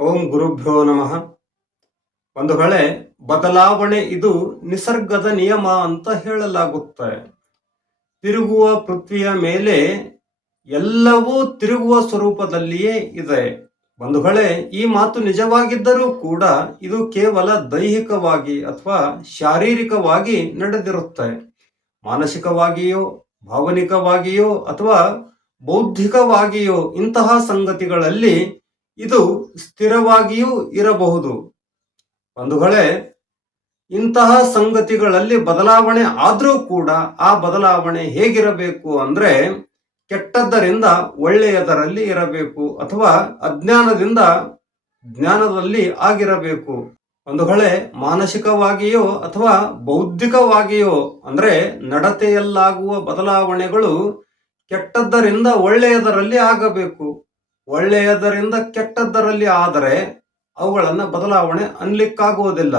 ಓಂ ಗುರುಭ್ಯೋ ನಮಃ. ಬಂಧುಗಳೇ, ಬದಲಾವಣೆ ಇದು ನಿಸರ್ಗದ ನಿಯಮ ಅಂತ ಹೇಳಲಾಗುತ್ತೆ. ತಿರುಗುವ ಪೃಥ್ವಿಯ ಮೇಲೆ ಎಲ್ಲವೂ ತಿರುಗುವ ಸ್ವರೂಪದಲ್ಲಿಯೇ ಇದೆ. ಬಂಧುಗಳೇ, ಈ ಮಾತು ನಿಜವಾಗಿದ್ದರೂ ಕೂಡ ಇದು ಕೇವಲ ದೈಹಿಕವಾಗಿ ಅಥವಾ ಶಾರೀರಿಕವಾಗಿ ನಡೆದಿರುತ್ತೆ. ಮಾನಸಿಕವಾಗಿಯೋ, ಭಾವನಿಕವಾಗಿಯೋ ಅಥವಾ ಬೌದ್ಧಿಕವಾಗಿಯೋ ಇಂತಹ ಸಂಗತಿಗಳಲ್ಲಿ ಇದು ಸ್ಥಿರವಾಗಿಯೂ ಇರಬಹುದು. ಬಂಧುಗಳೇ, ಇಂತಹ ಸಂಗತಿಗಳಲ್ಲಿ ಬದಲಾವಣೆ ಆದರೂ ಕೂಡ ಆ ಬದಲಾವಣೆ ಹೇಗಿರಬೇಕು ಅಂದ್ರೆ ಕೆಟ್ಟದ್ದರಿಂದ ಒಳ್ಳೆಯದರಲ್ಲಿ ಇರಬೇಕು ಅಥವಾ ಅಜ್ಞಾನದಿಂದ ಜ್ಞಾನದಲ್ಲಿ ಆಗಿರಬೇಕು. ಬಂಧುಗಳೇ, ಮಾನಸಿಕವಾಗಿಯೋ ಅಥವಾ ಬೌದ್ಧಿಕವಾಗಿಯೋ ಅಂದ್ರೆ ನಡತೆಯಲ್ಲಾಗುವ ಬದಲಾವಣೆಗಳು ಕೆಟ್ಟದ್ದರಿಂದ ಒಳ್ಳೆಯದರಲ್ಲಿ ಆಗಬೇಕು. ಒಳ್ಳೆಯದರಿಂದ ಕೆಟ್ಟದ್ದರಲ್ಲಿ ಆದರೆ ಅವುಗಳನ್ನು ಬದಲಾವಣೆ ಅನ್ಲಿಕ್ಕಾಗುವುದಿಲ್ಲ.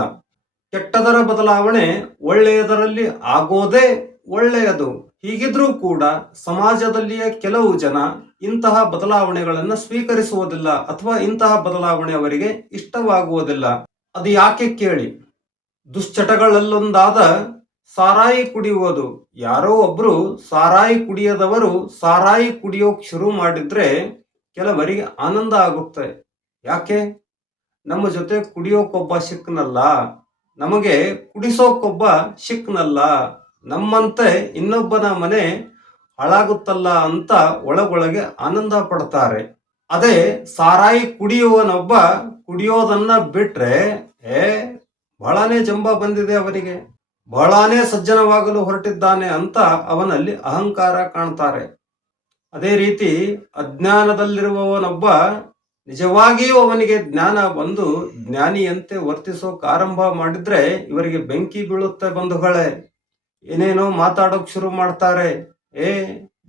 ಕೆಟ್ಟದರ ಬದಲಾವಣೆ ಒಳ್ಳೆಯದರಲ್ಲಿ ಆಗೋದೇ ಒಳ್ಳೆಯದು. ಹೀಗಿದ್ರೂ ಕೂಡ ಸಮಾಜದಲ್ಲಿಯೇ ಕೆಲವು ಜನ ಇಂತಹ ಬದಲಾವಣೆಗಳನ್ನು ಸ್ವೀಕರಿಸುವುದಿಲ್ಲ ಅಥವಾ ಇಂತಹ ಬದಲಾವಣೆ ಅವರಿಗೆ ಇಷ್ಟವಾಗುವುದಿಲ್ಲ. ಅದು ಯಾಕೆ ಕೇಳಿ. ದುಶ್ಚಟಗಳಲ್ಲೊಂದಾದ ಸಾರಾಯಿ ಕುಡಿಯುವುದು. ಯಾರೋ ಒಬ್ರು ಸಾರಾಯಿ ಕುಡಿಯದವರು ಸಾರಾಯಿ ಕುಡಿಯೋಕ್ ಶುರು ಮಾಡಿದ್ರೆ ಕೆಲವರಿಗೆ ಆನಂದ ಆಗುತ್ತೆ. ಯಾಕೆ? ನಮ್ಮ ಜೊತೆ ಕುಡಿಯೋಕೊಬ್ಬ ಸಿಕ್ನಲ್ಲ, ನಮಗೆ ಕುಡಿಸೋಕೊಬ್ಬ ಸಿಕ್ನಲ್ಲ, ನಮ್ಮಂತೆ ಇನ್ನೊಬ್ಬನ ಮನೆ ಹಾಳಾಗುತ್ತಲ್ಲ ಅಂತ ಒಳಗೊಳಗೆ ಆನಂದ ಪಡ್ತಾರೆ. ಅದೇ ಸಾರಾಯಿ ಕುಡಿಯುವನೊಬ್ಬ ಕುಡಿಯೋದನ್ನ ಬಿಟ್ರೆ ಬಹಳಾನೇ ಜಂಬ ಬಂದಿದೆ ಅವನಿಗೆ, ಬಹಳಾನೇ ಸಜ್ಜನವಾಗಲು ಹೊರಟಿದ್ದಾನೆ ಅಂತ ಅವನಲ್ಲಿ ಅಹಂಕಾರ ಕಾಣ್ತಾರೆ. ಅದೇ ರೀತಿ ಅಜ್ಞಾನದಲ್ಲಿರುವವನೊಬ್ಬ ನಿಜವಾಗಿಯೂ ಅವನಿಗೆ ಜ್ಞಾನ ಬಂದು ಜ್ಞಾನಿಯಂತೆ ವರ್ತಿಸೋಕೆ ಆರಂಭ ಮಾಡಿದ್ರೆ ಇವರಿಗೆ ಬೆಂಕಿ ಬೀಳುತ್ತೆ. ಬಂಧುಗಳೇ, ಏನೇನೋ ಮಾತಾಡೋಕ್ ಶುರು ಮಾಡ್ತಾರೆ.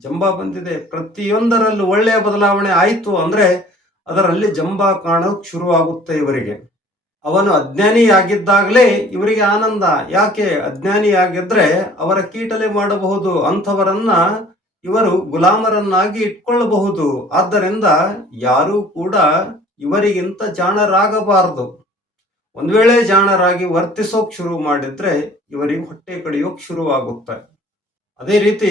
ಜಂಬ ಬಂದಿದೆ, ಪ್ರತಿಯೊಂದರಲ್ಲೂ ಒಳ್ಳೆಯ ಬದಲಾವಣೆ ಆಯ್ತು ಅಂದ್ರೆ ಅದರಲ್ಲಿ ಜಂಬ ಕಾಣೋಕ್ ಶುರು ಆಗುತ್ತೆ ಇವರಿಗೆ. ಅವನು ಅಜ್ಞಾನಿಯಾಗಿದ್ದಾಗಲೇ ಇವರಿಗೆ ಆನಂದ. ಯಾಕೆ? ಅಜ್ಞಾನಿಯಾಗಿದ್ರೆ ಅವರ ಕೀಟಲೆ ಮಾಡಬಹುದು, ಅಂಥವರನ್ನ ಇವರು ಗುಲಾಮರನ್ನಾಗಿ ಇಟ್ಕೊಳ್ಳಬಹುದು. ಆದ್ದರಿಂದ ಯಾರೂ ಕೂಡ ಇವರಿಗಿಂತ ಜಾಣರಾಗಬಾರದು. ಒಂದ್ ವೇಳೆ ಜಾಣರಾಗಿ ವರ್ತಿಸೋಕ್ ಶುರು ಮಾಡಿದ್ರೆ ಇವರಿಗೆ ಹೊಟ್ಟೆ ಕಡಿಯೋಕ್ ಶುರುವಾಗುತ್ತೆ. ಅದೇ ರೀತಿ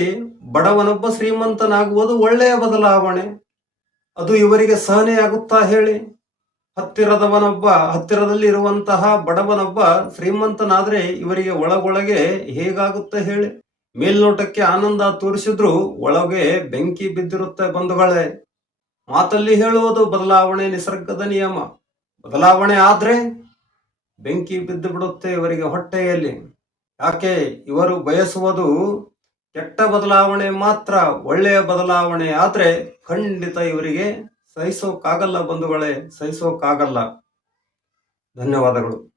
ಬಡವನೊಬ್ಬ ಶ್ರೀಮಂತನಾಗುವುದು ಒಳ್ಳೆಯ ಬದಲಾವಣೆ. ಅದು ಇವರಿಗೆ ಸಹನೆ ಆಗುತ್ತಾ ಹೇಳಿ? ಹತ್ತಿರದಲ್ಲಿ ಇರುವಂತಹ ಬಡವನೊಬ್ಬ ಶ್ರೀಮಂತನಾದ್ರೆ ಇವರಿಗೆ ಒಳಗೊಳಗೆ ಹೇಗಾಗುತ್ತೆ ಹೇಳಿ? ಮೇಲ್ನೋಟಕ್ಕೆ ಆನಂದ ತೋರಿಸಿದ್ರು ಒಳಗೆ ಬೆಂಕಿ ಬಿದ್ದಿರುತ್ತೆ. ಬಂಧುಗಳೇ, ಮಾತಲ್ಲಿ ಹೇಳುವುದು ಬದಲಾವಣೆ ನಿಸರ್ಗದ ನಿಯಮ. ಬದಲಾವಣೆ ಆದ್ರೆ ಬೆಂಕಿ ಬಿದ್ದು ಬಿಡುತ್ತೆ ಇವರಿಗೆ ಹೊಟ್ಟೆಯಲ್ಲಿ. ಯಾಕೆ? ಇವರು ಬಯಸುವುದು ಕೆಟ್ಟ ಬದಲಾವಣೆ ಮಾತ್ರ. ಒಳ್ಳೆಯ ಬದಲಾವಣೆ ಆದ್ರೆ ಖಂಡಿತ ಇವರಿಗೆ ಸಹಿಸೋಕ್ಕಾಗಲ್ಲ. ಬಂಧುಗಳೇ, ಸಹಿಸೋಕ್ಕಾಗಲ್ಲ. ಧನ್ಯವಾದಗಳು.